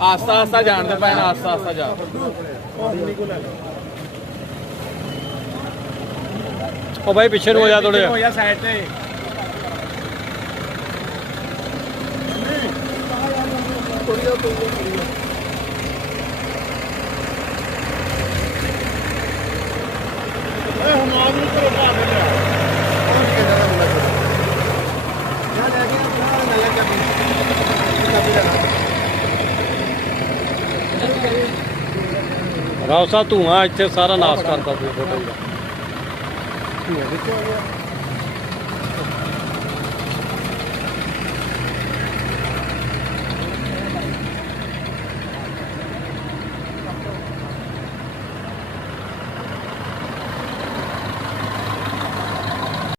ਆਸਤਾ ਆਸਤਾ ਜਾਣਦੇ ਪੈਣਾ ਆਸਤਾ ਆਸਤਾ ਜਾ ਉਹ ਭਾਈ ਪਿੱਛੇ ਨੂੰ ਹੋ ਜਾ ਥੋੜੇ ਹੋ ਜਾ ਸਾਈਡ ਤੇ ਰਾਉ ਸਾਹਿਬ ਧੂਆਂ ਇੱਥੇ ਸਾਰਾ ਨਾਸ ਕਰਦਾ ਸੀ ਫੋਟੋ ਦਾ।